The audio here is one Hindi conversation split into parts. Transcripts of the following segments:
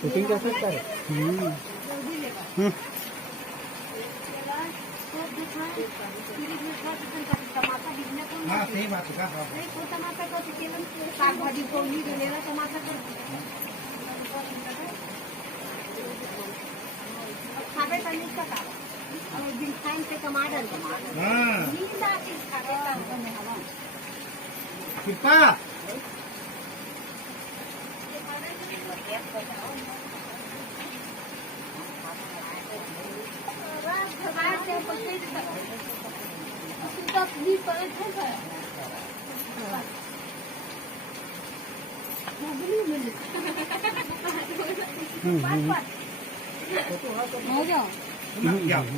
शूटिंग कैसे कर हाँ सही बात है टमाटर का साग भाजी को नहीं लेना टमाटर खावे करने का और दिन खाइन पे टमाटर हाँ कृपा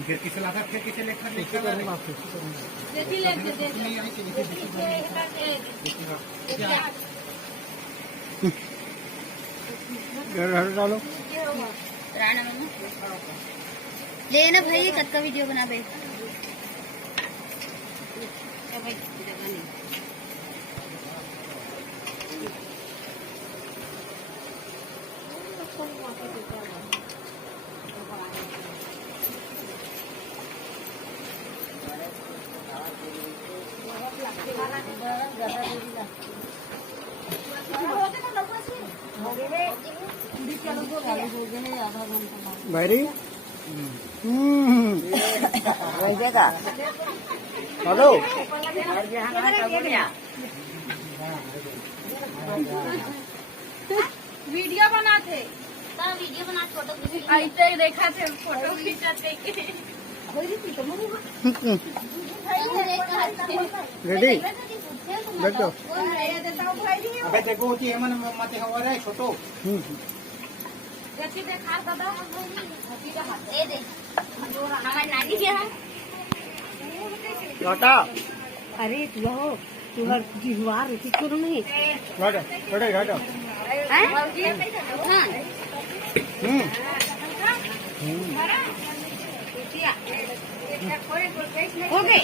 फिर किसे लाता फिर किसे लेकर डालो लेना भाई कद का वीडियो बना बे बैरी का हेलो वीडियो बनाते फोटो ऐसे देखा थे फोटो खींचाते रेडी बैठो अबे देखो होती है मन मत हो रहा है छोटो देखा दादा दे दे हमारे नानी के है लौटा अरे तू हर जिहवार थी क्यों नहीं लौटा लौटा लौटा हाँ हो गई